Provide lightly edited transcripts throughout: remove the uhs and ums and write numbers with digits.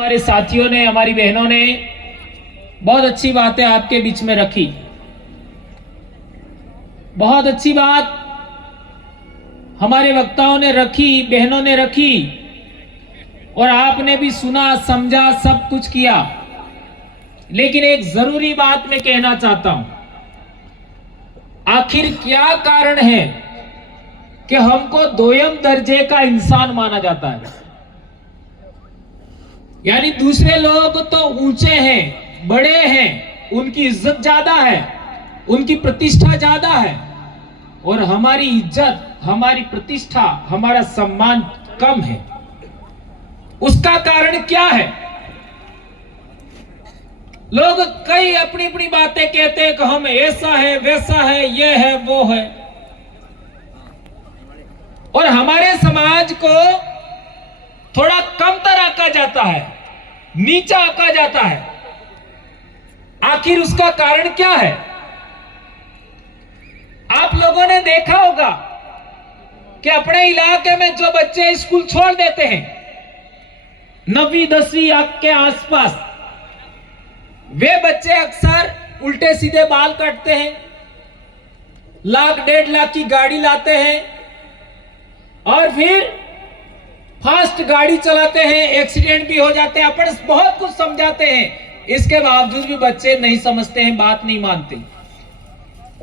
हमारे साथियों ने, हमारी बहनों ने बहुत अच्छी बातें आपके बीच में रखी। बहुत अच्छी बात हमारे वक्ताओं ने रखी, बहनों ने रखी, और आपने भी सुना, समझा, सब कुछ किया। लेकिन एक जरूरी बात मैं कहना चाहता हूं, आखिर क्या कारण है कि हमको दोयम दर्जे का इंसान माना जाता है? यानी दूसरे लोग तो ऊंचे हैं, बड़े हैं, उनकी इज्जत ज्यादा है, उनकी प्रतिष्ठा ज्यादा है, और हमारी इज्जत, हमारी प्रतिष्ठा, हमारा सम्मान कम है। उसका कारण क्या है? लोग कई अपनी अपनी बातें कहते हैं कि हम ऐसा है, वैसा है, ये है, वो है, और हमारे समाज को थोड़ा कमतर आंका जाता है, नीचा आंका जाता है। आखिर उसका कारण क्या है? आप लोगों ने देखा होगा कि अपने इलाके में जो बच्चे स्कूल छोड़ देते हैं 9वीं 10वीं के आसपास, वे बच्चे अक्सर उल्टे सीधे बाल काटते हैं, 1 लाख 1.5 लाख की गाड़ी लाते हैं, और फिर फास्ट गाड़ी चलाते हैं, एक्सीडेंट भी हो जाते हैं। अपन बहुत कुछ समझाते हैं, इसके बावजूद भी बच्चे नहीं समझते हैं, बात नहीं मानते,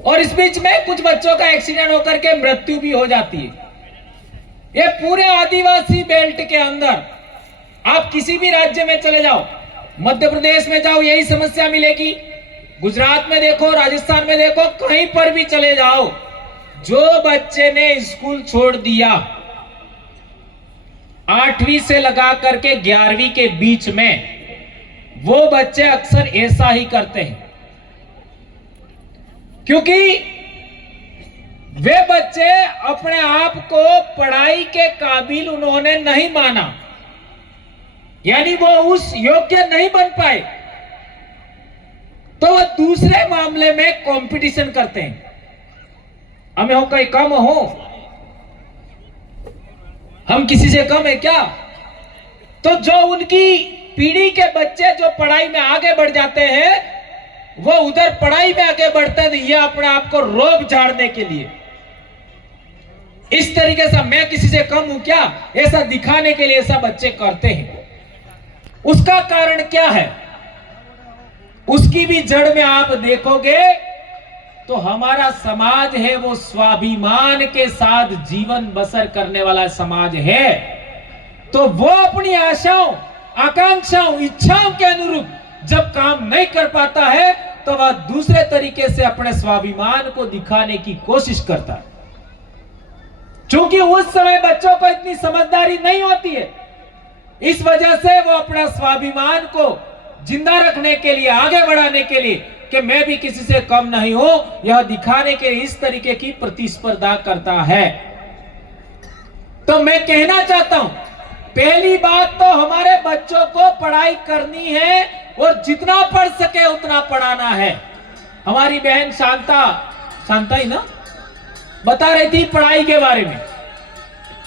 और इस बीच में कुछ बच्चों का एक्सीडेंट होकर के मृत्यु भी हो जाती है। ये पूरे आदिवासी बेल्ट के अंदर आप किसी भी राज्य में चले जाओ, मध्य प्रदेश में जाओ, यही समस्या मिलेगी। गुजरात में देखो, राजस्थान में देखो, कहीं पर भी चले जाओ, जो बच्चे ने स्कूल छोड़ दिया 8वीं से लगा करके 11वीं के बीच में, वो बच्चे अक्सर ऐसा ही करते हैं, क्योंकि वे बच्चे अपने आप को पढ़ाई के काबिल उन्होंने नहीं माना, यानी वो उस योग्य नहीं बन पाए, तो वह दूसरे मामले में कंपटीशन करते हैं। हमें हो कहीं कम हो, हम किसी से कम है क्या? तो जो उनकी पीढ़ी के बच्चे जो पढ़ाई में आगे बढ़ जाते हैं, वो उधर पढ़ाई में आगे बढ़ते हैं, ये अपने आप को रोब झाड़ने के लिए, इस तरीके से मैं किसी से कम हूं क्या, ऐसा दिखाने के लिए ऐसा बच्चे करते हैं। उसका कारण क्या है? उसकी भी जड़ में आप देखोगे तो हमारा समाज है वो स्वाभिमान के साथ जीवन बसर करने वाला समाज है। तो वो अपनी आशाओं, आकांक्षाओं, इच्छाओं के अनुरूप जब काम नहीं कर पाता है, तो वह दूसरे तरीके से अपने स्वाभिमान को दिखाने की कोशिश करता है। क्योंकि उस समय बच्चों को इतनी समझदारी नहीं होती है, इस वजह से वो अपना स्वाभिमान को जिंदा रखने के लिए, आगे बढ़ाने के लिए कि मैं भी किसी से कम नहीं हूं, यह दिखाने के इस तरीके की प्रतिस्पर्धा करता है। तो मैं कहना चाहता हूं, पहली बात तो हमारे बच्चों को पढ़ाई करनी है, और जितना पढ़ सके उतना पढ़ाना है। हमारी बहन शांता ही ना बता रही थी पढ़ाई के बारे में।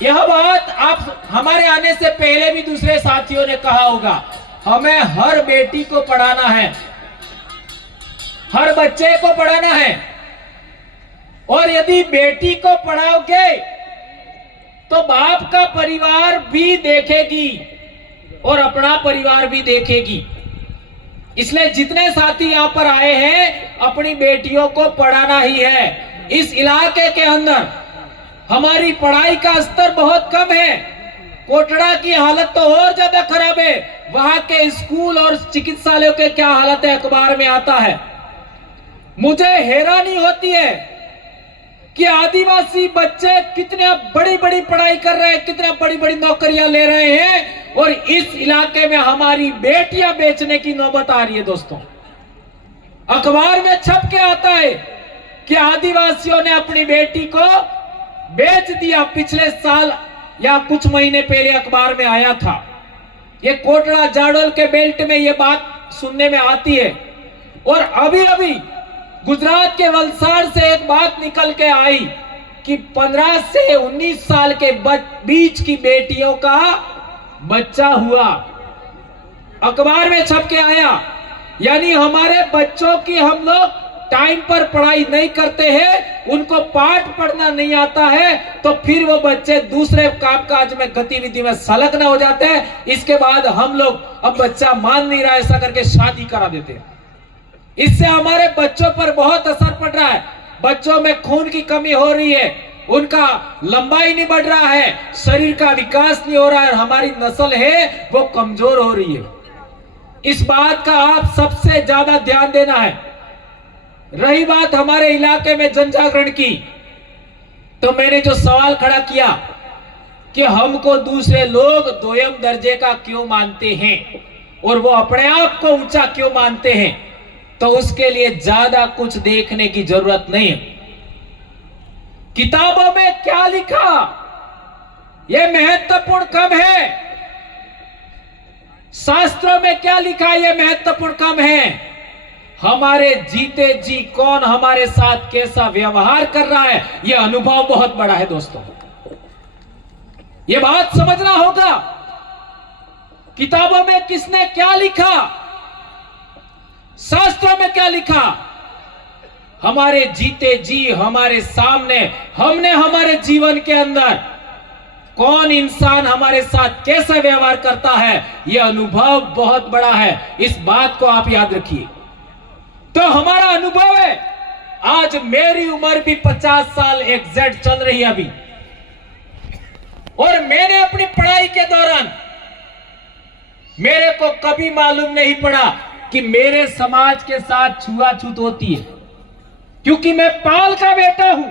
यह बात आप हमारे आने से पहले भी दूसरे साथियों ने कहा होगा, हमें हर बेटी को पढ़ाना है, हर बच्चे को पढ़ाना है, और यदि बेटी को पढ़ाओगे तो बाप का परिवार भी देखेगी और अपना परिवार भी देखेगी। इसलिए जितने साथी यहां पर आए हैं, अपनी बेटियों को पढ़ाना ही है। इस इलाके के अंदर हमारी पढ़ाई का स्तर बहुत कम है, कोटड़ा की हालत तो और ज्यादा खराब है। वहां के स्कूल और चिकित्सालयों के क्या हालत है, अखबार में आता है। मुझे हैरानी होती है कि आदिवासी बच्चे कितने बड़ी बड़ी पढ़ाई कर रहे हैं, कितने बड़ी बड़ी नौकरियां ले रहे हैं, और इस इलाके में हमारी बेटियां बेचने की नौबत आ रही है। दोस्तों, अखबार में छप के आता है कि आदिवासियों ने अपनी बेटी को बेच दिया। पिछले साल या कुछ महीने पहले अखबार में आया था। ये कोटड़ा जाडोल के बेल्ट में ये बात सुनने में आती है। और अभी अभी गुजरात के वलसाड़ से एक बात निकल के आई कि 15 से 19 साल के बीच की बेटियों का बच्चा हुआ। अखबार में छप के आया, यानी हमारे बच्चों की हम लोग टाइम पर पढ़ाई नहीं करते हैं, उनको पाठ पढ़ना नहीं आता है, तो फिर वो बच्चे दूसरे कामकाज में गतिविधि में संलग्न हो जाते हैं। इसके बाद हम लोग अब बच्चा मान नहीं रहा ऐसा करके शादी करा देते हैं। इससे हमारे बच्चों पर बहुत असर पड़ रहा है। बच्चों में खून की कमी हो रही है, उनका लंबाई नहीं बढ़ रहा है, शरीर का विकास नहीं हो रहा है, हमारी नस्ल है वो कमजोर हो रही है। इस बात का आप सबसे ज्यादा ध्यान देना है। रही बात हमारे इलाके में जन जागरण की, तो मैंने जो सवाल खड़ा किया कि हमको दूसरे लोग दोयम दर्जे का क्यों मानते हैं और वो अपने आप को ऊंचा क्यों मानते हैं, तो उसके लिए ज्यादा कुछ देखने की जरूरत नहीं है। किताबों में क्या लिखा यह महत्वपूर्ण कम है, शास्त्रों में क्या लिखा यह महत्वपूर्ण कम है। हमारे जीते जी कौन हमारे साथ कैसा व्यवहार कर रहा है, यह अनुभव बहुत बड़ा है दोस्तों। यह बात समझना होगा। किताबों में किसने क्या लिखा, शास्त्रों में क्या लिखा, हमारे जीते जी हमारे सामने हमने हमारे जीवन के अंदर कौन इंसान हमारे साथ कैसा व्यवहार करता है, यह अनुभव बहुत बड़ा है। इस बात को आप याद रखिए। तो हमारा अनुभव है, आज मेरी उम्र भी 50 साल एग्जैक्ट चल रही है अभी, और मैंने अपनी पढ़ाई के दौरान मेरे को कभी मालूम नहीं पड़ा कि मेरे समाज के साथ छुआछूत होती है, क्योंकि मैं पाल का बेटा हूं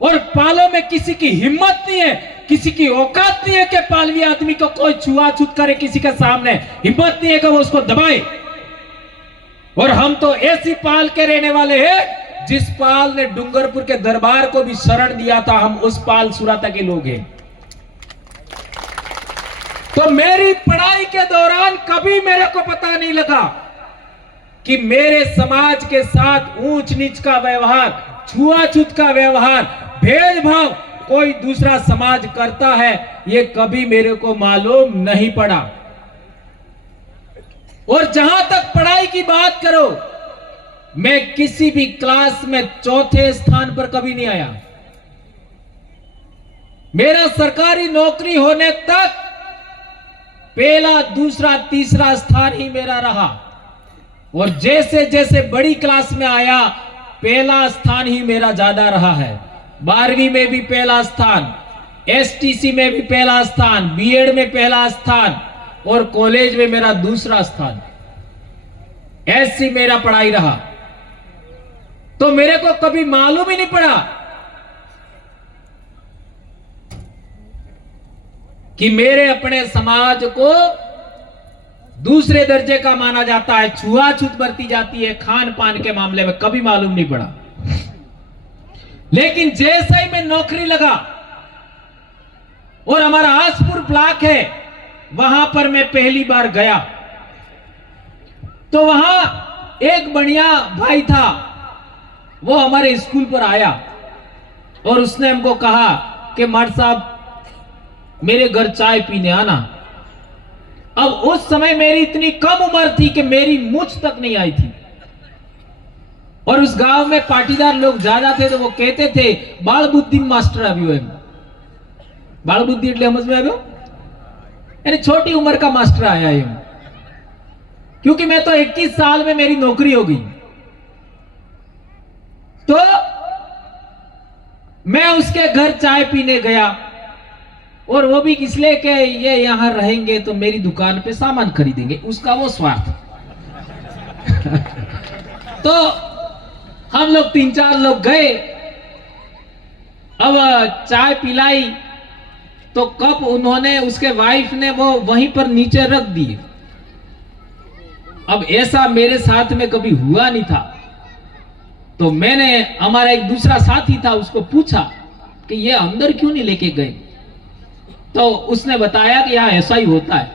और पालों में किसी की हिम्मत नहीं है, किसी की औकात नहीं है कि पालवी आदमी को कोई छुआछूत करे, किसी के सामने हिम्मत नहीं है कि वो उसको दबाए। और हम तो ऐसी पाल के रहने वाले हैं जिस पाल ने डूंगरपुर के दरबार को भी शरण दिया था, हम उस पाल सुराता के लोग हैं। तो मेरी पढ़ाई के दौरान कभी मेरे को पता नहीं लगा कि मेरे समाज के साथ ऊंच नीच का व्यवहार, छुआछूत का व्यवहार, भेदभाव कोई दूसरा समाज करता है, ये कभी मेरे को मालूम नहीं पड़ा। और जहां तक पढ़ाई की बात करो, मैं किसी भी क्लास में चौथे स्थान पर कभी नहीं आया। मेरा सरकारी नौकरी होने तक पहला, दूसरा, तीसरा स्थान ही मेरा रहा, और जैसे जैसे बड़ी क्लास में आया पहला स्थान ही मेरा ज्यादा रहा है। 12वीं में भी पहला स्थान, एसटीसी में भी पहला स्थान, बीएड में पहला स्थान, और कॉलेज में मेरा दूसरा स्थान। ऐसी मेरा पढ़ाई रहा। तो मेरे को कभी मालूम ही नहीं पड़ा कि मेरे अपने समाज को दूसरे दर्जे का माना जाता है, छुआछूत बरती जाती है खान पान के मामले में, कभी मालूम नहीं पड़ा। लेकिन जैसे ही मैं नौकरी लगा और हमारा आसपुर ब्लॉक है, वहां पर मैं पहली बार गया, तो वहां एक बढ़िया भाई था, वो हमारे स्कूल पर आया और उसने हमको कहा कि मार साहब मेरे घर चाय पीने आना। अब उस समय मेरी इतनी कम उम्र थी कि मेरी मूंछ तक नहीं आई थी, और उस गांव में पाटीदार लोग ज्यादा थे, तो वो कहते थे बाल बुद्धि मास्टर આવ્યો એમ। बाल बुद्धि એટલે समझ में આવ્યો, यानी छोटी उम्र का मास्टर आया है। क्योंकि मैं तो 21 साल में मेरी नौकरी हो गई, तो मैं उसके घर चाय पीने गया, और वो भी इसलिए कि ये यहां रहेंगे तो मेरी दुकान पे सामान खरीदेंगे, उसका वो स्वार्थ। तो हम लोग 3-4 लोग गए, अब चाय पिलाई, तो कप उन्होंने, उसके वाइफ ने वो वहीं पर नीचे रख दिए। अब ऐसा मेरे साथ में कभी हुआ नहीं था, तो मैंने, हमारा एक दूसरा साथी था, उसको पूछा कि ये अंदर क्यों नहीं लेके गए, तो उसने बताया कि यहाँ ऐसा ही होता है,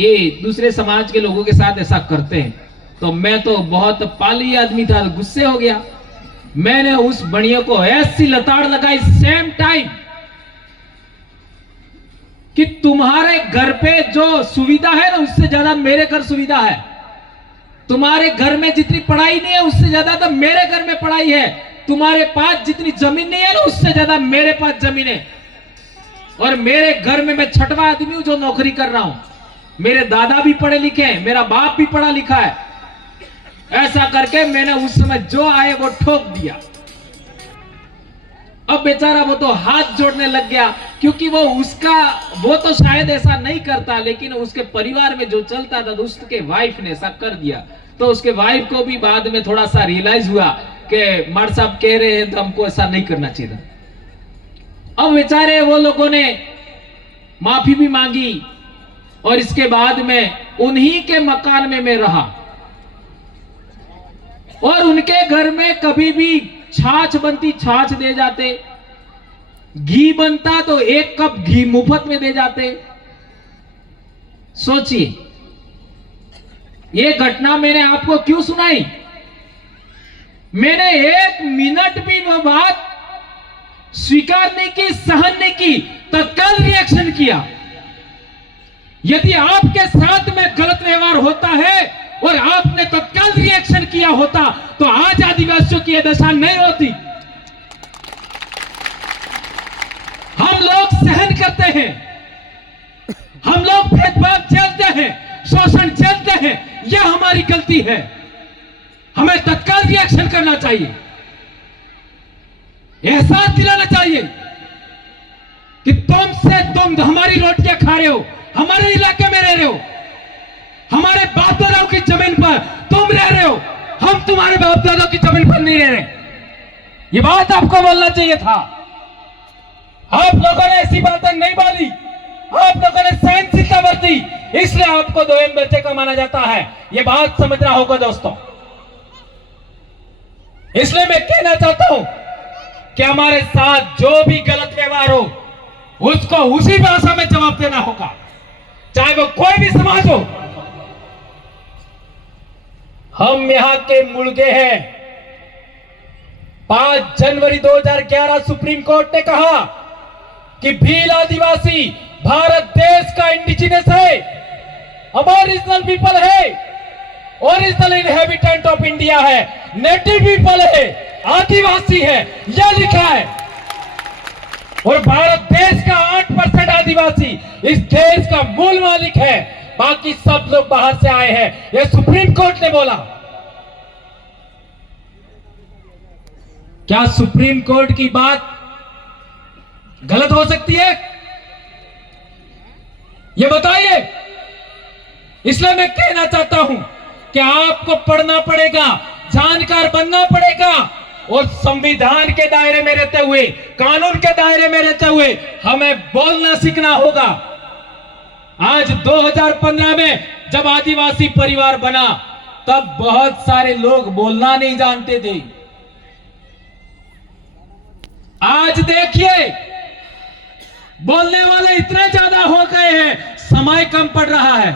ये दूसरे समाज के लोगों के साथ ऐसा करते हैं। तो मैं तो बहुत पाली आदमी था, गुस्से हो गया। मैंने उस बढ़िया को ऐसी लताड़ लगाई, सेम टाइम कि तुम्हारे घर पे जो सुविधा है ना उससे ज्यादा मेरे घर सुविधा है। तुम्हारे घर में जितनी पढ़ाई नहीं है उससे ज्यादा तो मेरे घर में पढ़ाई है। तुम्हारे पास जितनी जमीन नहीं है ना उससे ज्यादा मेरे पास जमीन है। और मेरे घर में मैं छठवां आदमी हूं जो नौकरी कर रहा हूं। मेरे दादा भी पढ़े लिखे हैं, मेरा बाप भी पढ़ा लिखा है। ऐसा करके मैंने उस समय जो आए वो ठोक दिया। अब बेचारा वो तो हाथ जोड़ने लग गया, क्योंकि वो तो शायद ऐसा नहीं करता, लेकिन उसके परिवार में जो चलता था उसके वाइफ ने ऐसा कर दिया। तो उसके वाइफ को भी बाद में थोड़ा सा रियलाइज हुआ कि मार साहब कह रहे हैं तो हमको ऐसा नहीं करना चाहिए था। अब बेचारे वो लोगों ने माफी भी मांगी और इसके बाद में उन्हीं के मकान में मैं रहा। और उनके घर में कभी भी छाछ बनती छाछ दे जाते, घी बनता तो 1 कप घी मुफ्त में दे जाते। सोचिए, ये घटना मैंने आपको क्यों सुनाई? मैंने 1 मिनट भी वो बात स्वीकार नहीं की, सहन नहीं की, तत्काल रिएक्शन किया। यदि आपके साथ में गलत व्यवहार होता है और आपने तत्काल रिएक्शन किया होता तो आज आदिवासियों की यह दशा नहीं होती। हम लोग सहन करते हैं, हम लोग भेदभाव झेलते हैं, शोषण झेलते हैं, यह हमारी गलती है। हमें तत्काल रिएक्शन करना चाहिए, एहसास दिलाना चाहिए कि तुम हमारी रोटियां खा रहे हो, हमारे इलाके में रह रहे हो, हमारे बाप दादाओं की जमीन पर तुम रह रहे हो, हम तुम्हारे बाप दादाओं की जमीन पर नहीं रह रहे। ये बात आपको बोलना चाहिए था। आप लोगों ने ऐसी बातें नहीं बोली, आप लोगों ने सहनशीलता बरती, इसलिए आपको 2 बच्चे का माना जाता है। ये बात समझना होगा दोस्तों। इसलिए मैं कहना चाहता हूं कि हमारे साथ जो भी गलत व्यवहार हो उसको उसी भाषा में जवाब देना होगा, चाहे वो कोई भी समाज हो। हम यहां के मुर्गे हैं। 5 जनवरी 2011 सुप्रीम कोर्ट ने कहा कि भील आदिवासी भारत देश का इंडिजिनस है, अबोरिजिनल पीपल है, ओरिजिनल इनहेबिटेंट ऑफ इंडिया है, नेटिव पीपल है, आदिवासी है, यह लिखा है। और भारत देश का 8% आदिवासी इस देश का मूल मालिक है, बाकी सब लोग बाहर से आए हैं, यह सुप्रीम कोर्ट ने बोला। क्या सुप्रीम कोर्ट की बात गलत हो सकती है? ये बताइए। इसलिए मैं कहना चाहता हूं कि आपको पढ़ना पड़ेगा, जानकार बनना पड़ेगा और संविधान के दायरे में रहते हुए, कानून के दायरे में रहते हुए हमें बोलना सीखना होगा। आज 2015 में जब आदिवासी परिवार बना तब बहुत सारे लोग बोलना नहीं जानते थे। आज देखिए, बोलने वाले इतने ज्यादा हो गए हैं, समय कम पड़ रहा है,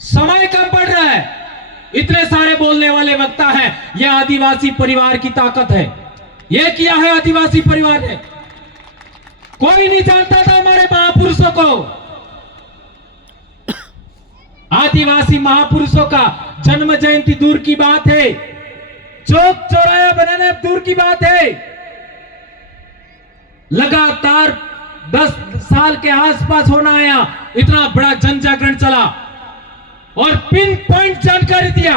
समय कम पड़ रहा है। इतने सारे बोलने वाले वक्ता हैं। यह आदिवासी परिवार की ताकत है। यह किया है आदिवासी परिवार ने। कोई नहीं जानता था हमारे महापुरुषों को। आदिवासी महापुरुषों का जन्म जयंती दूर की बात है, चौक चौराया बनाना दूर की बात है। लगातार 10 साल के आसपास होना आया, इतना बड़ा जन जागरण चला और पिन पॉइंट जानकारी दिया।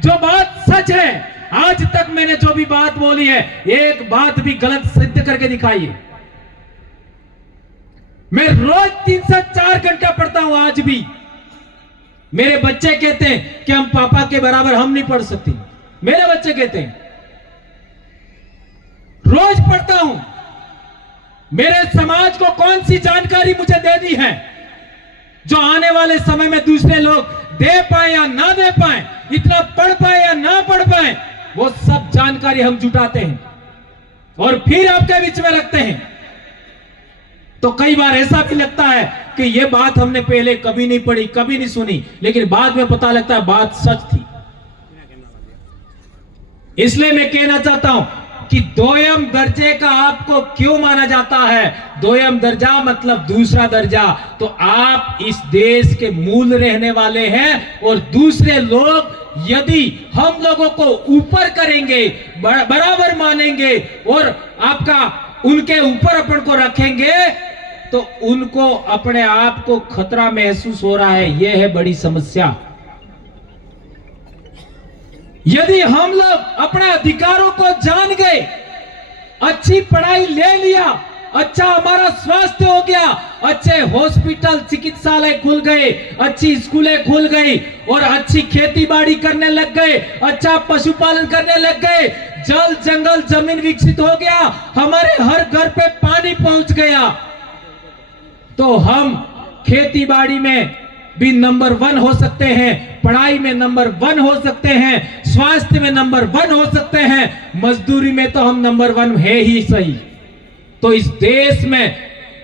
जो बात सच है, आज तक मैंने जो भी बात बोली है, एक बात भी गलत सिद्ध करके दिखाई है। मैं रोज 3 से 4 घंटा पढ़ता हूं। आज भी मेरे बच्चे कहते हैं कि हम पापा के बराबर हम नहीं पढ़ सकते। मेरे बच्चे कहते हैं, रोज पढ़ता हूं। मेरे समाज को कौन सी जानकारी मुझे दे दी है जो आने वाले समय में दूसरे लोग दे पाए या ना दे पाए, इतना पढ़ पाए या ना पढ़ पाए, वो सब जानकारी हम जुटाते हैं और फिर आपके बीच में रखते हैं। तो कई बार ऐसा भी लगता है कि ये बात हमने पहले कभी नहीं पढ़ी, कभी नहीं सुनी, लेकिन बाद में पता लगता है बात सच थी। इसलिए मैं कहना चाहता हूं, कि दोयम दर्जे का आपको क्यों माना जाता है। दोयम दर्जा मतलब दूसरा दर्जा। तो आप इस देश के मूल रहने वाले हैं और दूसरे लोग यदि हम लोगों को ऊपर करेंगे, बराबर मानेंगे और आपका उनके ऊपर अपन को रखेंगे, तो उनको अपने आप को खतरा महसूस हो रहा है। यह है बड़ी समस्या। यदि हम लोग अपने अधिकारों को जान गए, अच्छी पढ़ाई ले लिया, अच्छा हमारा स्वास्थ्य हो गया, अच्छे हॉस्पिटल चिकित्सालय खुल गए, अच्छी स्कूलें खुल गई और अच्छी खेती बाड़ी करने लग गए, अच्छा पशुपालन करने लग गए, जल जंगल जमीन विकसित हो गया, हमारे हर घर पे पानी पहुंच गया, तो हम खेती बाड़ी में भी नंबर 1 हो सकते हैं, पढ़ाई में नंबर 1 हो सकते हैं, स्वास्थ्य में नंबर 1 हो सकते हैं, मजदूरी में तो हम नंबर 1 है ही सही। तो इस देश में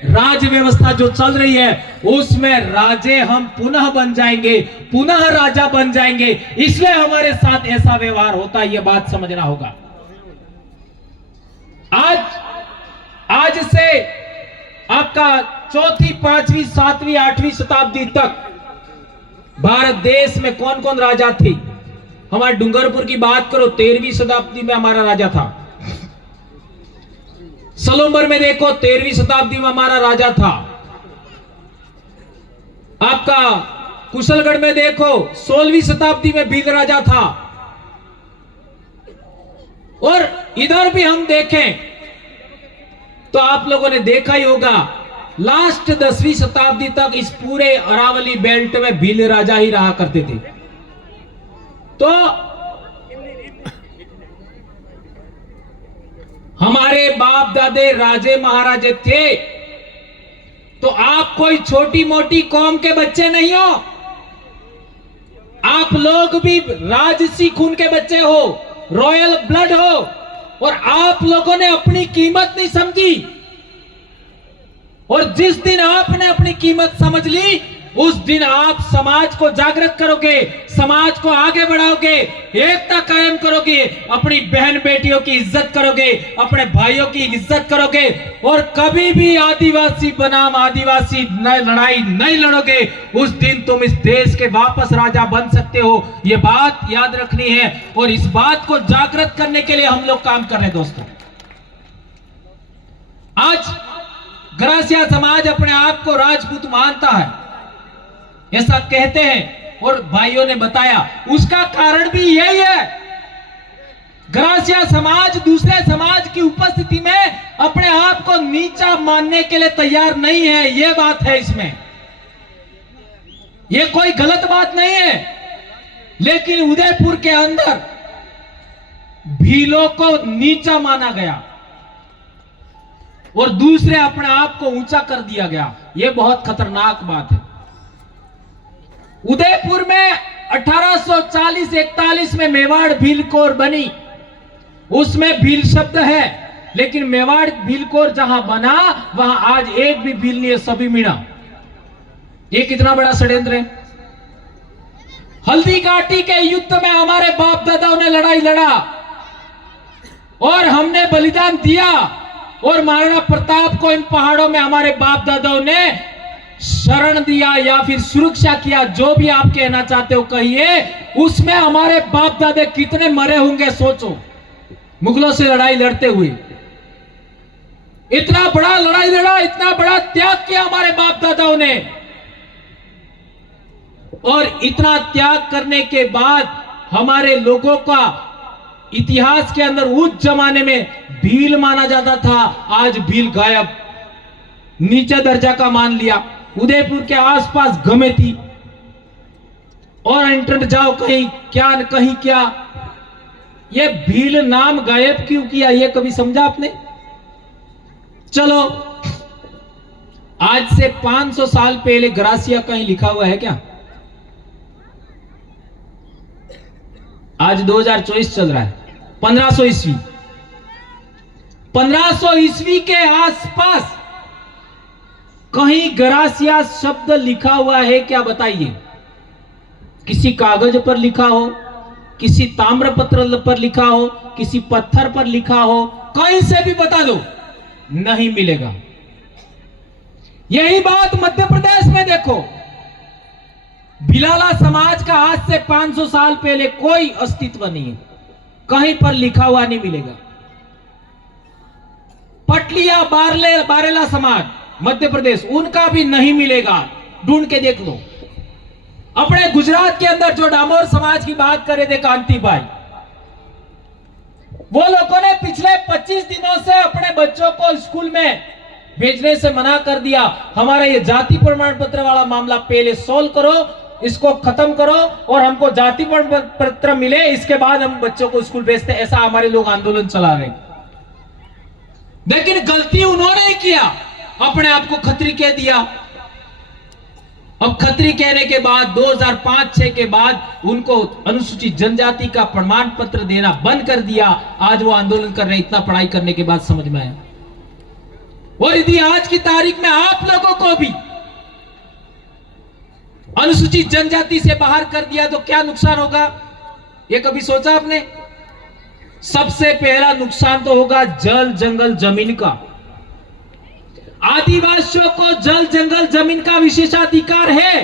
राज्य व्यवस्था जो चल रही है उसमें राजे हम पुनः बन जाएंगे, पुनः राजा बन जाएंगे, इसलिए हमारे साथ ऐसा व्यवहार होता है। यह बात समझना होगा। आज से आपका 4वीं, 5वीं, 7वीं, 8वीं शताब्दी तक भारत देश में कौन कौन राजा थे? हमारे डूंगरपुर की बात करो, 13वीं शताब्दी में हमारा राजा था। सलोम्बर में देखो, 13वीं शताब्दी में हमारा राजा था। आपका कुशलगढ़ में देखो, 16वीं शताब्दी में भील राजा था। और इधर भी हम देखें तो आप लोगों ने देखा ही होगा, लास्ट 10वीं शताब्दी तक इस पूरे अरावली बेल्ट में भील राजा ही रहा करते थे। तो हमारे बाप दादे राजे महाराजे थे। तो आप कोई छोटी मोटी कौम के बच्चे नहीं हो, आप लोग भी राजसी खून के बच्चे हो, रॉयल ब्लड हो, और आप लोगों ने अपनी कीमत नहीं समझी। और जिस दिन आपने अपनी कीमत समझ ली, उस दिन आप समाज को जागृत करोगे, समाज को आगे बढ़ाओगे, एकता कायम करोगे, अपनी बहन बेटियों की इज्जत करोगे, अपने भाइयों की इज्जत करोगे, और कभी भी आदिवासी बनाम आदिवासी लड़ाई नहीं लड़ोगे। उस दिन तुम इस देश के वापस राजा बन सकते हो। यह बात याद रखनी है और इस बात को जागृत करने के लिए हम लोग काम कर रहे हैं। दोस्तों, आज ग्रासिया समाज अपने आप को राजपूत मानता है, ऐसा कहते हैं, और भाइयों ने बताया उसका कारण भी यही है। ग्रासिया समाज दूसरे समाज की उपस्थिति में अपने आप को नीचा मानने के लिए तैयार नहीं है। यह बात है इसमें, यह कोई गलत बात नहीं है। लेकिन उदयपुर के अंदर भीलों को नीचा माना गया और दूसरे अपने आप को ऊंचा कर दिया गया। यह बहुत खतरनाक बात है। उदयपुर में 1840-41 में मेवाड़ भीलकोर बनी, उसमें भील शब्द है, लेकिन मेवाड़ भीलकोर जहां बना वहां आज एक भी भील नहीं है, सभी मीणा। ये कितना बड़ा षड्यंत्र है। हल्दी घाटी के युद्ध में हमारे बाप दादाओं ने लड़ाई लड़ा और हमने बलिदान दिया, और महाराणा प्रताप को इन पहाड़ों में हमारे बाप दादाओं ने शरण दिया या फिर सुरक्षा किया, जो भी आप कहना चाहते हो कहिए। उसमें हमारे बाप दादे कितने मरे होंगे सोचो, मुगलों से लड़ाई लड़ते हुए। इतना बड़ा लड़ाई लड़ा, इतना बड़ा त्याग किया हमारे बाप दादाओं ने, और इतना त्याग करने के बाद हमारे लोगों का इतिहास के अंदर उस जमाने में भील माना जाता था, आज भील गायब, नीचे दर्जा का मान लिया। उदयपुर के आसपास गमे थी, और इंटरनेट जाओ कहीं क्या न कहीं क्या। ये भील नाम गायब क्यों किया, ये कभी समझा आपने? चलो, आज से 500 साल पहले ग्रासिया कहीं लिखा हुआ है क्या? आज 2024 चल रहा है, 1500 ईस्वी, 1500 ईस्वी के आसपास कहीं ग्रासिया शब्द लिखा हुआ है क्या? बताइए। किसी कागज पर लिखा हो, किसी ताम्रपत्र पर लिखा हो, किसी पत्थर पर लिखा हो, कहीं से भी बता दो, नहीं मिलेगा। यही बात मध्य प्रदेश में देखो, भिलाला समाज का आज से 500 साल पहले कोई अस्तित्व नहीं है, कहीं पर लिखा हुआ नहीं मिलेगा। पटलिया बारेला समाज मध्य प्रदेश, उनका भी नहीं मिलेगा, ढूंढ के देख लो। अपने गुजरात के अंदर जो डामोर समाज की बात करे थे कांति भाई, वो लोगों ने पिछले 25 दिनों से अपने बच्चों को स्कूल में भेजने से मना कर दिया। हमारा ये जाति प्रमाण पत्र वाला मामला पहले सोल्व करो, इसको खत्म करो और हमको जाति प्रमाण पत्र मिले, इसके बाद हम बच्चों को स्कूल भेजते। ऐसा हमारे लोग आंदोलन चला रहे, लेकिन गलती उन्होंने ही किया, अपने आप को खत्री कह दिया। अब खत्री कहने के बाद 2005-6 के बाद उनको अनुसूचित जनजाति का प्रमाण पत्र देना बंद कर दिया। आज वो आंदोलन कर रहे, इतना पढ़ाई करने के बाद समझ में आया। और यदि आज की तारीख में आप लोगों को भी अनुसूचित जनजाति से बाहर कर दिया तो क्या नुकसान होगा, ये कभी सोचा आपने? सबसे पहला नुकसान तो होगा जल जंगल जमीन का। आदिवासियों को जल जंगल जमीन का विशेषाधिकार है।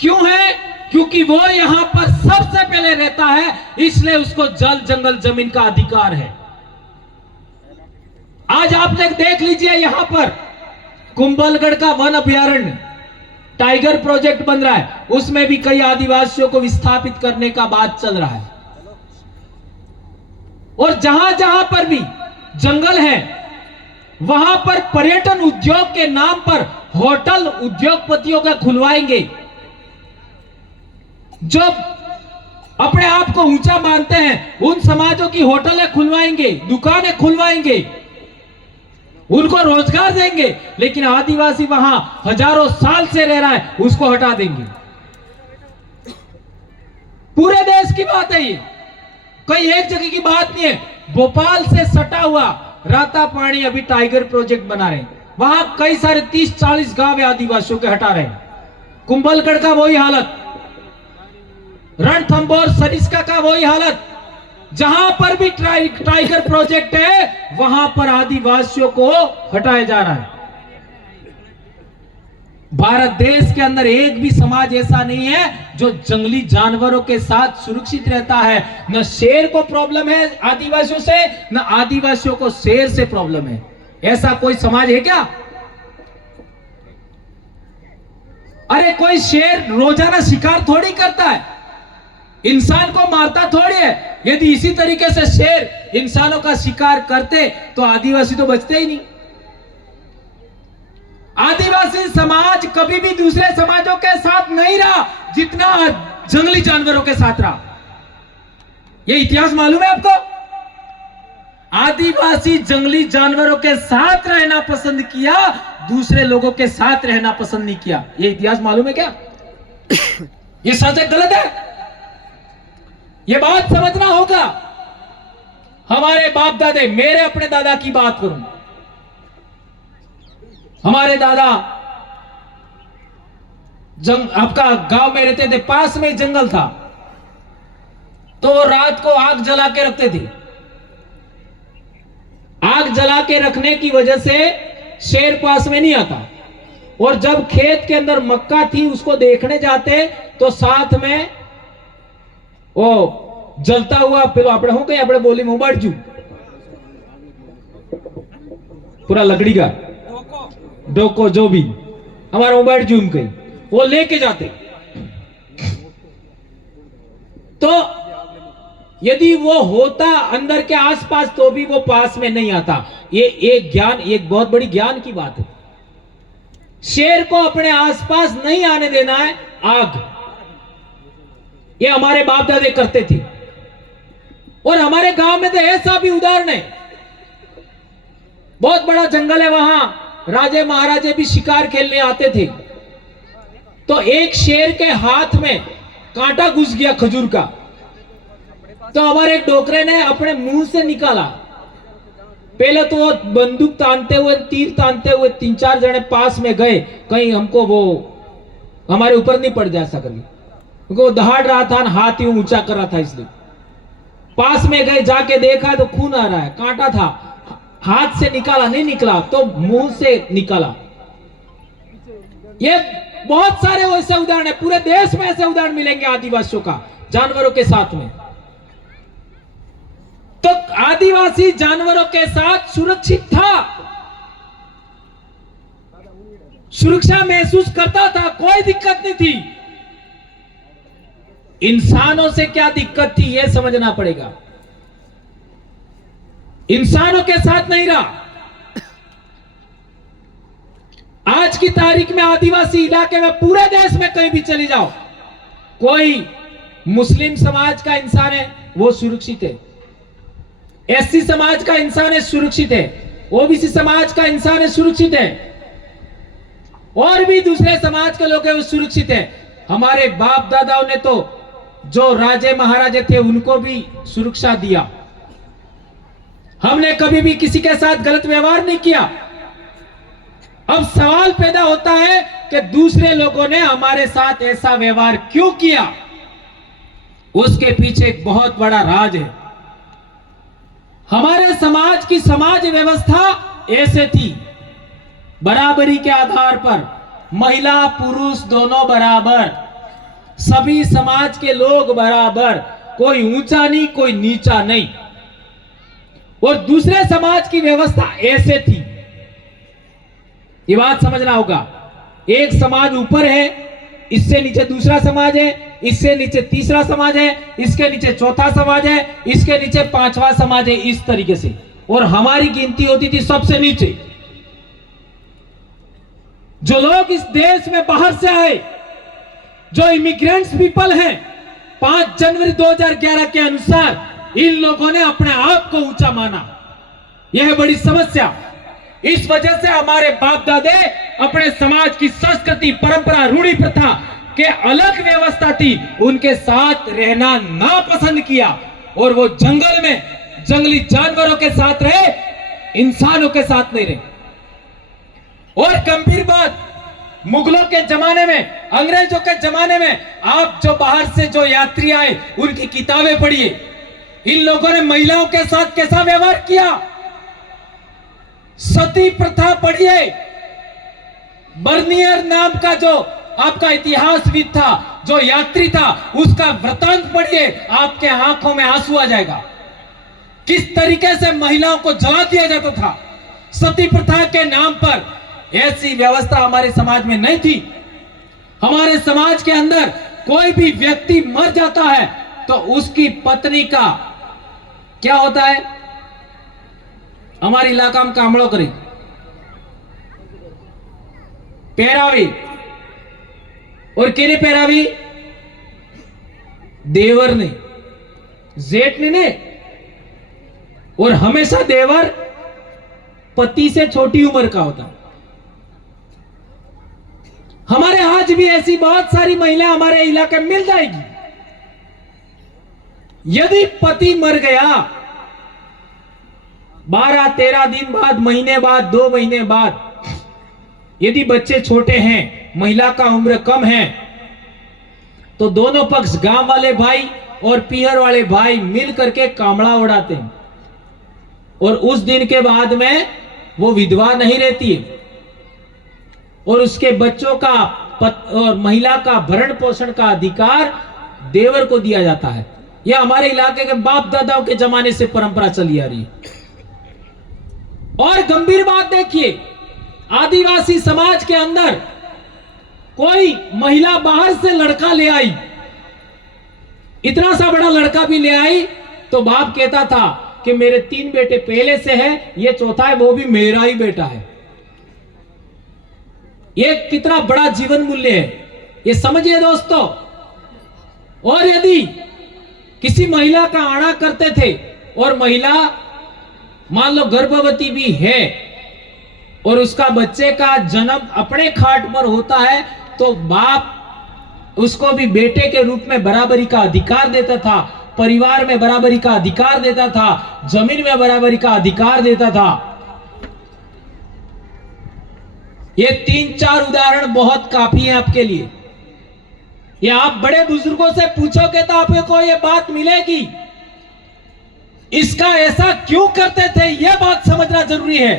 क्यों है? क्योंकि वो यहां पर सबसे पहले रहता है, इसलिए उसको जल जंगल जमीन का अधिकार है। आज आप लोग देख लीजिए, यहां पर कुंभलगढ़ का वन अभयारण्य टाइगर प्रोजेक्ट बन रहा है, उसमें भी कई आदिवासियों को विस्थापित करने का बात चल रहा है। और जहां जहां पर भी जंगल है, वहां पर पर्यटन उद्योग के नाम पर होटल उद्योगपतियों का खुलवाएंगे, जो अपने आप को ऊंचा मानते हैं, उन समाजों की होटलें खुलवाएंगे, दुकानें खुलवाएंगे, उनको रोजगार देंगे। लेकिन आदिवासी वहां हजारों साल से रह रहा है, उसको हटा देंगे। पूरे देश की बात है ये, कोई एक जगह की बात नहीं है। भोपाल से सटा हुआ रातापानी अभी टाइगर प्रोजेक्ट बना रहे हैं, वहां कई सारे 30-40 गांव आदिवासियों के हटा रहे हैं। कुंभलगढ़ का वही हालत, रणथंभौर सरिस्का का वही हालत। जहां पर भी टाइगर प्रोजेक्ट है, वहां पर आदिवासियों को हटाया जा रहा है। भारत देश के अंदर एक भी समाज ऐसा नहीं है जो जंगली जानवरों के साथ सुरक्षित रहता है। न शेर को प्रॉब्लम है आदिवासियों से, न आदिवासियों को शेर से प्रॉब्लम है। ऐसा कोई समाज है क्या? अरे कोई शेर रोजाना शिकार थोड़ी करता है, इंसान को मारता थोड़ी है। यदि इसी तरीके से शेर इंसानों का शिकार करते तो आदिवासी तो बचते ही नहीं। आदिवासी समाज कभी भी दूसरे समाजों के साथ नहीं रहा जितना जंगली जानवरों के साथ रहा। ये इतिहास मालूम है आपको? आदिवासी जंगली जानवरों के साथ रहना पसंद किया, दूसरे लोगों के साथ रहना पसंद नहीं किया। ये इतिहास मालूम है क्या? ये सच है गलत है? ये बात समझना होगा। हमारे बाप दादे, मेरे अपने दादा की बात करूं, हमारे दादा आपका गांव में रहते थे, पास में जंगल था, तो रात को आग जला के रखते थे। आग जला के रखने की वजह से शेर पास में नहीं आता। और जब खेत के अंदर मक्का थी उसको देखने जाते तो साथ में वो जलता हुआ पेलो આપણે શું કહીએ, આપણે બોલી ઉબાડજુ पूरा लकड़ी का डोको जो भी हमारा उबाड़जू कहीं वो लेके जाते। तो यदि वो होता अंदर के आसपास तो भी वो पास में नहीं आता। ये एक ज्ञान, एक बहुत बड़ी ज्ञान की बात है। शेर को अपने आसपास नहीं आने देना है। आग, ये हमारे बाप दादे करते थे। और हमारे गांव में तो ऐसा भी उदाहरण है, बहुत बड़ा जंगल है, वहां राजे महाराजे भी शिकार खेलने आते थे। तो एक शेर के हाथ में कांटा घुस गया खजूर का, तो हमारे डोकरे ने अपने मुंह से निकाला। पहले तो वो बंदूक तानते हुए, तीर तानते हुए 3-4 जने पास में गए, कहीं हमको वो हमारे ऊपर नहीं पड़ जा सके। वो दहाड़ रहा था, हाथ यूं ऊंचा कर रहा था, इसलिए पास में गए, जाके देखा तो खून आ रहा है, कांटा था, हाथ से निकाला, नहीं निकला तो मुंह से निकाला। ये बहुत सारे वैसे उदाहरण है, पूरे देश में ऐसे उदाहरण मिलेंगे आदिवासियों का जानवरों के साथ में। तो आदिवासी जानवरों के साथ सुरक्षित था, सुरक्षा महसूस करता था, कोई दिक्कत नहीं थी। इंसानों से क्या दिक्कत थी यह समझना पड़ेगा। इंसानों के साथ नहीं रहा। आज की तारीख में आदिवासी इलाके में पूरे देश में कहीं भी चली जाओ, कोई मुस्लिम समाज का इंसान है वो सुरक्षित है, एससी समाज का इंसान है सुरक्षित है, ओबीसी समाज का इंसान है सुरक्षित है, और भी दूसरे समाज के लोग हैं वो सुरक्षित है। हमारे बाप दादाओं ने तो जो राजे महाराजे थे उनको भी सुरक्षा दिया। हमने कभी भी किसी के साथ गलत व्यवहार नहीं किया। अब सवाल पैदा होता है कि दूसरे लोगों ने हमारे साथ ऐसा व्यवहार क्यों किया। उसके पीछे एक बहुत बड़ा राज है। हमारे समाज की समाज व्यवस्था ऐसे थी, बराबरी के आधार पर महिला पुरुष दोनों बराबर, सभी समाज के लोग बराबर, कोई ऊंचा नहीं कोई नीचा नहीं। और दूसरे समाज की व्यवस्था ऐसे थी, ये बात समझना होगा। एक समाज ऊपर है, इससे नीचे दूसरा समाज है, इससे नीचे तीसरा समाज है, इसके नीचे चौथा समाज है, इसके नीचे पांचवा समाज है, इस तरीके से। और हमारी गिनती होती थी सबसे नीचे। जो लोग इस देश में बाहर से आए, जो इमिग्रेंट्स पीपल हैं, 5 जनवरी 2011 के अनुसार इन लोगों ने अपने आप को ऊंचा माना। यह है बड़ी समस्या। इस वजह से हमारे बाप दादे अपने समाज की संस्कृति परंपरा रूढ़ी प्रथा के अलग व्यवस्था थी, उनके साथ रहना ना पसंद किया, और वो जंगल में जंगली जानवरों के साथ रहे, इंसानों के साथ नहीं रहे। और गंभीर बात, मुगलों के जमाने में, अंग्रेजों के जमाने में, आप जो बाहर से जो यात्री आए उनकी किताबें पढ़िए, इन लोगों ने महिलाओं के साथ कैसा व्यवहार किया। सती प्रथा पढ़िए। बर्नियर नाम का जो आपका इतिहासविद था, जो यात्री था, उसका वृतांत पढ़िए, आपके आंखों में आंसू आ जाएगा। किस तरीके से महिलाओं को जला दिया जाता था सती प्रथा के नाम पर। ऐसी व्यवस्था हमारे समाज में नहीं थी। हमारे समाज के अंदर कोई भी व्यक्ति मर जाता है तो उसकी पत्नी का क्या होता है, हमारे इलाका में कामड़ो करी पैरावी, और केने पैरावी, देवर ने, जेठ ने। और हमेशा देवर पति से छोटी उम्र का होता। हमारे आज भी ऐसी बहुत सारी महिलाएं हमारे इलाके में मिल जाएगी। यदि पति मर गया 12-13 दिन बाद, महीने बाद, 2 महीने बाद, यदि बच्चे छोटे हैं, महिला का उम्र कम है, तो दोनों पक्ष, गांव वाले भाई और पीहर वाले भाई मिल करके कामड़ा उड़ाते हैं। और उस दिन के बाद में वो विधवा नहीं रहती है, और उसके बच्चों का और महिला का भरण पोषण का अधिकार देवर को दिया जाता है। यह हमारे इलाके के बाप दादाओं के जमाने से परंपरा चली आ रही है। और गंभीर बात देखिए, आदिवासी समाज के अंदर कोई महिला बाहर से लड़का ले आई, इतना सा बड़ा लड़का भी ले आई, तो बाप कहता था कि मेरे 3 बेटे पहले से हैं, ये चौथा है, वो भी मेरा ही बेटा है। ये कितना बड़ा जीवन मूल्य है, ये समझिए दोस्तों। और यदि किसी महिला का आना करते थे और महिला मान लो गर्भवती भी है और उसका बच्चे का जन्म अपने खाट पर होता है, तो बाप उसको भी बेटे के रूप में बराबरी का अधिकार देता था, परिवार में बराबरी का अधिकार देता था, जमीन में बराबरी का अधिकार देता था। ये 3-4 उदाहरण बहुत काफी हैं आपके लिए। ये आप बड़े बुजुर्गों से पूछोगे तो आपको ये बात मिलेगी। इसका ऐसा क्यों करते थे यह बात समझना जरूरी है।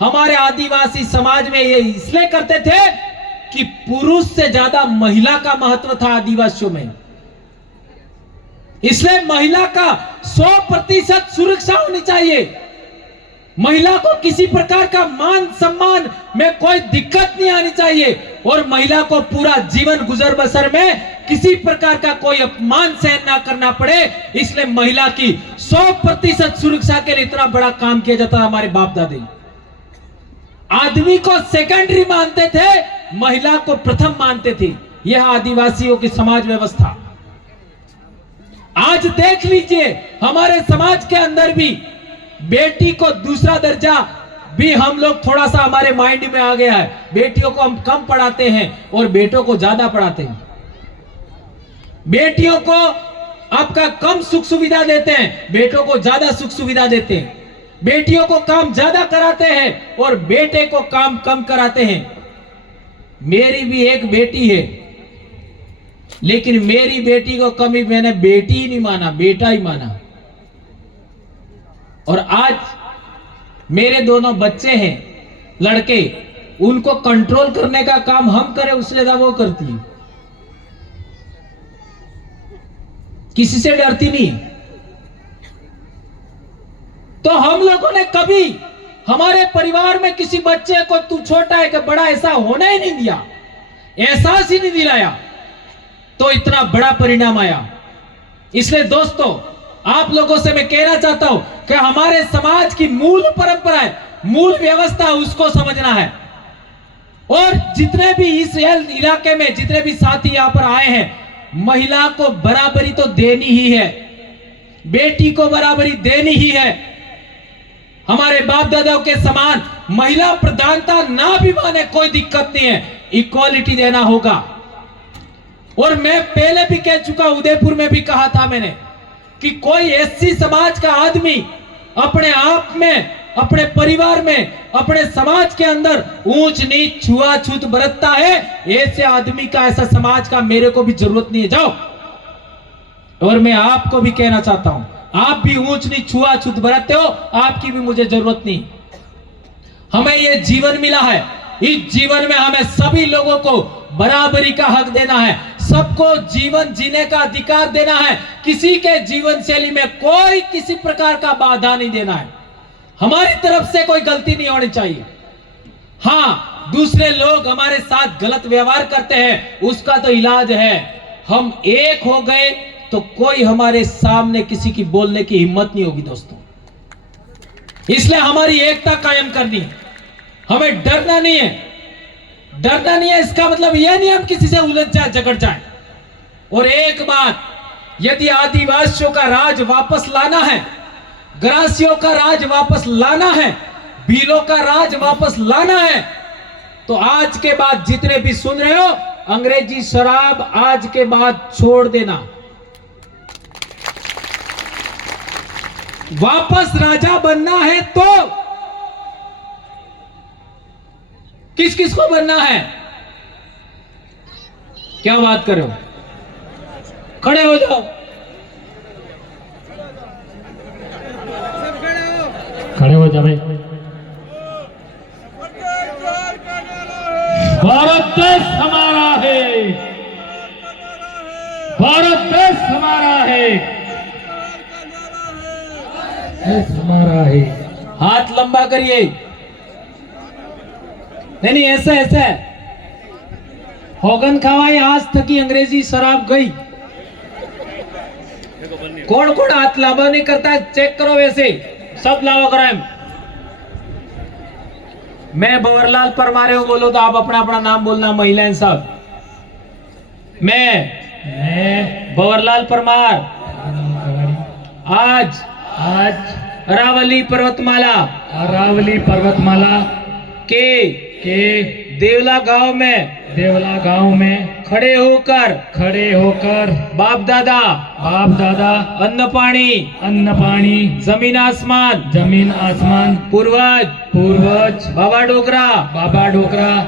हमारे आदिवासी समाज में ये इसलिए करते थे कि पुरुष से ज्यादा महिला का महत्व था आदिवासियों में, इसलिए महिला का 100% सुरक्षा होनी चाहिए। महिला को किसी प्रकार का मान सम्मान में कोई दिक्कत नहीं आनी चाहिए और महिला को पूरा जीवन गुजर बसर में किसी प्रकार का कोई अपमान सहन ना करना पड़े, इसलिए महिला की 100% सुरक्षा के लिए इतना बड़ा काम किया जाता है। हमारे बाप दादी आदमी को सेकेंडरी मानते थे, महिला को प्रथम मानते थे। यह आदिवासियों की समाज व्यवस्था। आज देख लीजिए हमारे समाज के अंदर भी बेटी को दूसरा दर्जा भी हम लोग थोड़ा सा हमारे माइंड में आ गया है। बेटियों को हम कम पढ़ाते हैं और बेटों को ज्यादा पढ़ाते हैं। बेटियों को आपका कम सुख सुविधा देते हैं, बेटों को ज्यादा सुख सुविधा देते हैं। बेटियों को काम ज्यादा कराते हैं और बेटे को काम कम कराते हैं। मेरी भी एक बेटी है, लेकिन मेरी बेटी को कभी मैंने बेटी ही नहीं माना, बेटा ही माना। और आज मेरे दोनों बच्चे हैं लड़के, उनको कंट्रोल करने का काम हम करें उससे ज्यादा वो करती है, किसी से डरती नहीं। तो हम लोगों ने कभी हमारे परिवार में किसी बच्चे को तू छोटा है कि बड़ा ऐसा होने ही नहीं दिया, एहसास ही नहीं दिलाया, तो इतना बड़ा परिणाम आया। इसलिए दोस्तों आप लोगों से मैं कहना चाहता हूं कि हमारे समाज की मूल परंपरा है, मूल व्यवस्था, उसको समझना है। और जितने भी इस इलाके में जितने भी साथी यहां पर आए हैं, महिला को बराबरी तो देनी ही है, बेटी को बराबरी देनी ही है। हमारे बाप दादाओं के समान महिला प्रधानता ना भी माने कोई दिक्कत नहीं है, इक्वालिटी देना होगा। और मैं पहले भी कह चुका, उदयपुर में भी कहा था मैंने कि कोई एससी समाज का आदमी अपने आप में, अपने परिवार में, अपने समाज के अंदर ऊंच नीच छुआछूत बरतता है, ऐसे आदमी का, ऐसा समाज का मेरे को भी जरूरत नहीं है। जाओ। और मैं आपको भी कहना चाहता हूं, आप भी ऊंच नीच छुआछूत बरतते हो, आपकी भी मुझे जरूरत नहीं। हमें यह जीवन मिला है, इस जीवन में हमें सभी लोगों को बराबरी का हक देना है, सबको जीवन जीने का अधिकार देना है, किसी के जीवन शैली में कोई किसी प्रकार का बाधा नहीं देना है, हमारी तरफ से कोई गलती नहीं होनी चाहिए। हाँ, दूसरे लोग हमारे साथ गलत व्यवहार करते हैं, उसका तो इलाज है, हम एक हो गए तो कोई हमारे सामने किसी की बोलने की हिम्मत नहीं होगी दोस्तों। इसलिए हमारी एकता कायम करनी है, हमें डरना नहीं है। डरना नहीं है इसका मतलब यह नहीं हम किसी से उलझ जाए, झगड़ जाए। और एक बात, यदि आदिवासियों का राज वापस लाना है, ग्रासियों का राज वापस लाना है, भीलों का राज वापस लाना है, तो आज के बाद जितने भी सुन रहे हो, अंग्रेजी शराब आज के बाद छोड़ देना। वापस राजा बनना है तो किस किस को बनना है? क्या बात कर रहे हो? खड़े हो जाओ, खड़े हो जाओ भाई। भारत देश हमारा है, भारत देश हमारा है, देश हमारा है। हाथ लंबा करिए। नहीं, ऐसा ऐसा होगन खावाई, आज तक की अंग्रेजी शराब गई। कौन कौन हाथ लाभा नहीं करता है, चेक करो, वैसे सब लावा कराए। मैं भंवरलाल परमार हूं, बोलो तो आप अपना अपना नाम बोलना, महिलाएं सब। मैं भंवरलाल परमार आज अरावली पर्वतमाला के देवला गांव में खड़े होकर बाप दादा अन्न पानी जमीन आसमान पूर्वज बाबा डोकरा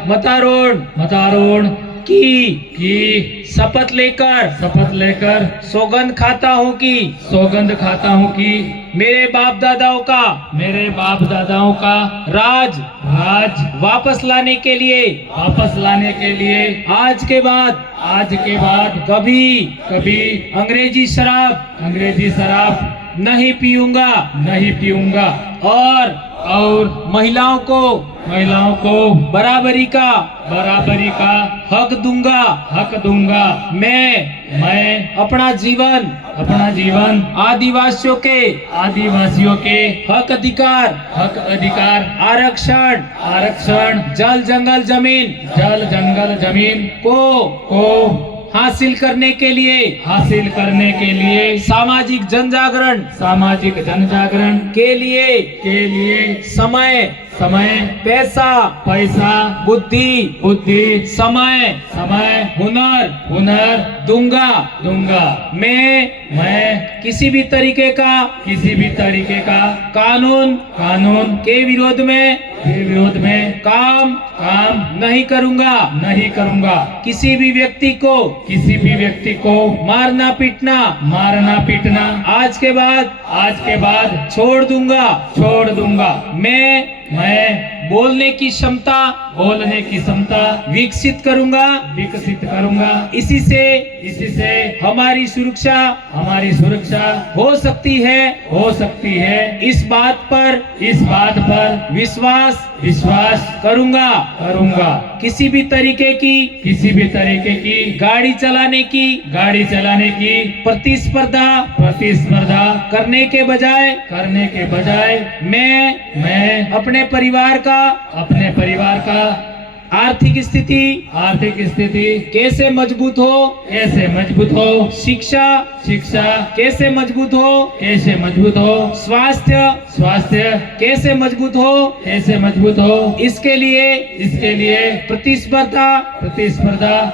मतारोण की शपथ लेकर सौगंध खाता हूँ कि सौगंध खाता हूँ कि मेरे बाप दादाओं का राज वापस लाने के लिए आज के बाद कभी अंग्रेजी शराब नहीं पीऊंगा और महिलाओं को बराबरी का हक दूंगा। मैं अपना जीवन आदिवासियों के हक अधिकार आरक्षण जल जंगल जमीन को हासिल करने के लिए सामाजिक जन जागरण के लिए समय पैसा बुद्धि समय हुनर दूंगा। मैं किसी भी तरीके का कानून के विरोध में काम नहीं करूंगा। किसी भी व्यक्ति को मारना पीटना आज के बाद छोड़ दूंगा। मैं बोलने की क्षमता विकसित करूंगा। इसी से हमारी सुरक्षा हो सकती है। इस बात पर विश्वास करूंगा। किसी भी तरीके की गाड़ी चलाने की प्रतिस्पर्धा करने के बजाय मैं अपने परिवार का आर्थिक स्थिति कैसे मजबूत हो शिक्षा कैसे मजबूत हो स्वास्थ्य कैसे मजबूत हो इसके लिए प्रतिस्पर्धा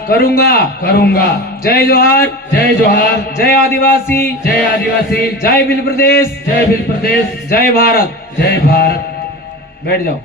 करूंगा। जय जोहार जय आदिवासी जय भील प्रदेश जय भारत। बैठ जाओ।